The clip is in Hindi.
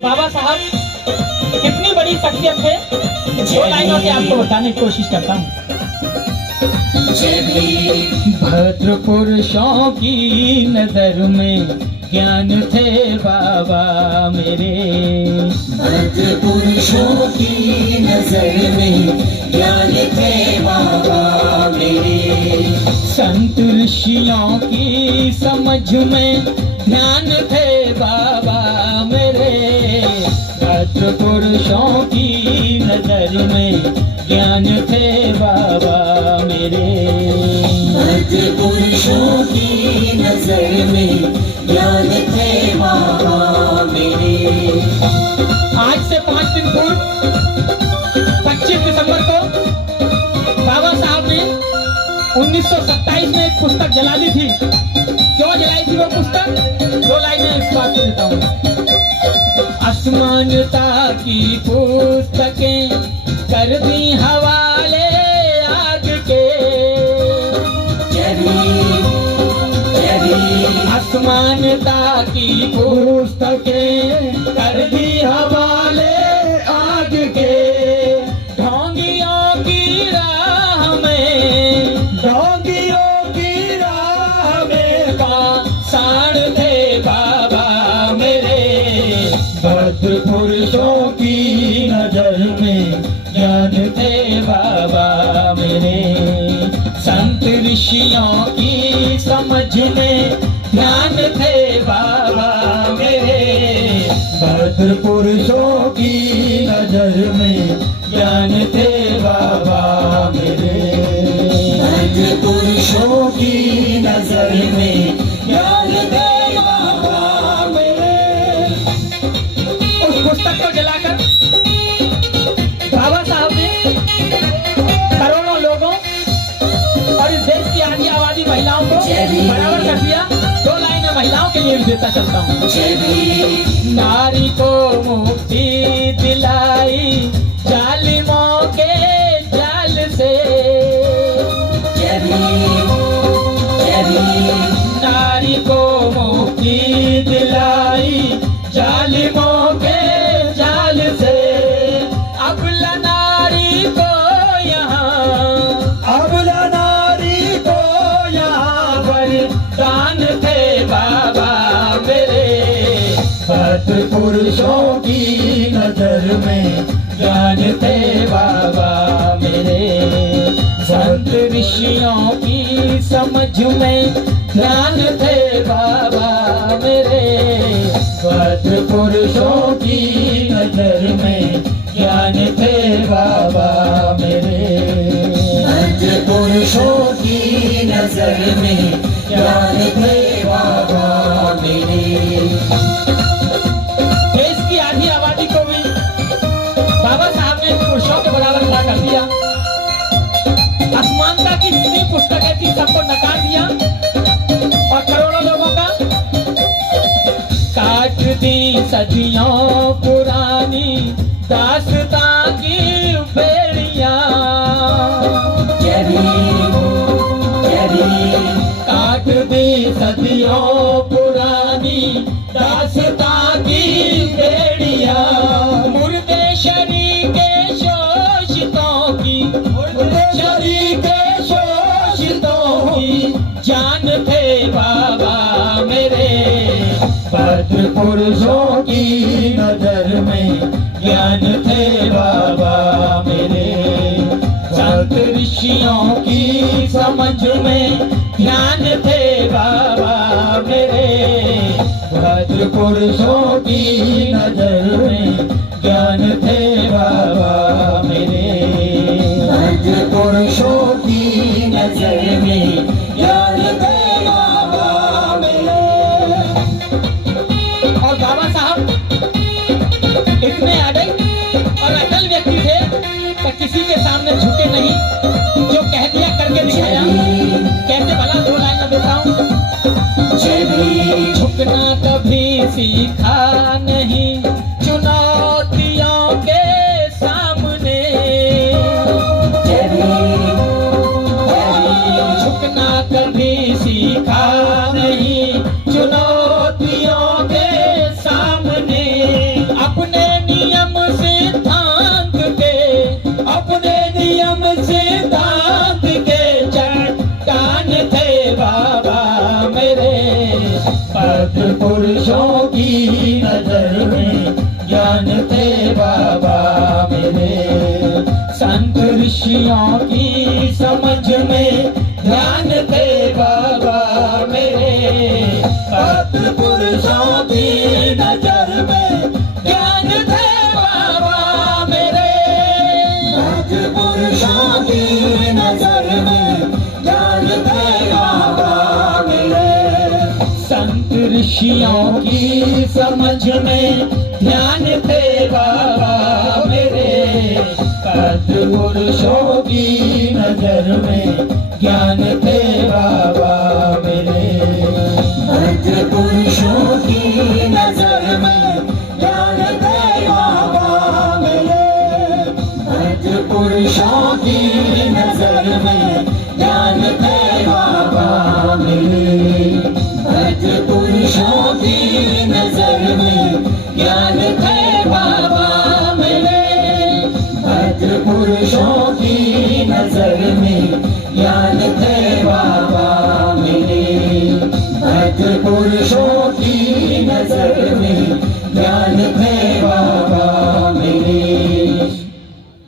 बाबा साहब कितनी बड़ी शख्सियत है, दो लाइनों से आपको बताने की कोशिश करता हूँ। भद्र पुरुषों की नजर में ज्ञान थे बाबा मेरे, भद्र पुरुषों की नजर में ज्ञान थे बाबा मेरे, संत ऋषियों की समझ में ध्यान थे बाबा मेरे, भद्र पुरुषों की नजर में ज्ञान थे बाबा मेरे, भद्र पुरुषों की नजर में ज्ञान थे बाबा मेरे। आज से 5 दिन पूर्व 25 दिसंबर को बाबा साहब ने 1927 में एक पुस्तक जला दी थी। क्यों जलाई थी वो पुस्तक? 2 लाइनें इस बात को देता हूँ। असमानता की पुस्तकें कर दी हवाले आग के, असमानता की पुस्तकें कर दी हवाले आग के, ढोंगियों की राह में, ढोंगियों की राह में साड़ थे बाबा मेरे, भद्र पुरुषों की नजर में ज्ञान थे बाबा मेरे, संत ऋषियों की समझ में ध्यान थे बाबा मेरे, भद्र पुरुषों की नजर में ज्ञान थे बाबा मेरे, भद्र पुरुषों की नजर में ज्ञान थे बाबा मेरे। उस पुस्तक को जलाकर बाबा साहब ने करोड़ों लोगों और इस देश की आधी आबादी महिलाओं को बराबर कर दिया। 2 लाइनें महिलाओं के लिए भी देता चलता हूँ। नारी को मुक्ति दिलाई जालिमों के जाल से, नारी को मुक्ति दिलाई जालिमों के जाल से, अबला नारी को यहाँ, अबला नारी को यहाँ वरदान थे बाबा मेरे, भद्र पुरुषों की नजर में ज्ञान थे बाबा मेरे, संत ऋषियों की समझ में ध्यान थे बाबा मेरे, भद्र पुरुषों की नजर में ज्ञान थे बाबा मेरे, भद्र पुरुषों की नजर में ज्ञान थे बाबा मेरे। देश की आधी आबादी को भी बाबा साहब ने पुरुषों के बराबर खड़ा कर दिया। असमानता की जितनी पुस्तकें थी सबको नकार दिया और करोड़ों लोगों का काट दी सदियों पुरानी दास्तां की बेड़ियां, काट दी सदियों पुरानी दास्तां की बेड़ियां, मुर्दे शरीके शोषितों की, मुर्दे शरीके शोषितों की जान थे बाबा मेरे, भद्र पुरुषों की नजर में ज्ञान थे बाबा मेरे, संत ऋषियों की समझ में ध्यान थे बाबा मेरे, भद्र पुरुषों की नजर में ज्ञान थे बाबा मेरे, भद्र पुरुषों की नजर में ज्ञान थे बाबा मेरे। और बाबा साहब इतने अडल और अटल व्यक्ति थे कि किसी के सामने झुके नहीं, जो कह दिया करके दिखाया। कैसे भला? 2 लाइन में देता हूँ। झुकना कभी सीखा नहीं चुनौतियों के सामने, झुकना कभी सीखा नहीं चुनौतियों के सामने, ऋषियों की समझ में ध्यान थे बाबा मेरे, सत्पुरुषों की नजर में ज्ञान थे बाबा मेरे, सत्पुरुषों की नजर में ज्ञान थे बाबा मेरे, संत ऋषियों की समझ में ध्यान थे बाबा मेरे, सत्पुरुषों की नजर में ज्ञान थे बाबा मेरे, सत्पुरुषों की नजर में ज्ञान थे बाबा मेरे, सत्पुरुषों की नजर में ज्ञान थे बाबा मेरे, सत्पुरुषों की नजर में ज्ञान थे बाबा मेरे, सत्पुरुषों की नजर में ज्ञान थे बाबा मेरे, सत्पुरुषों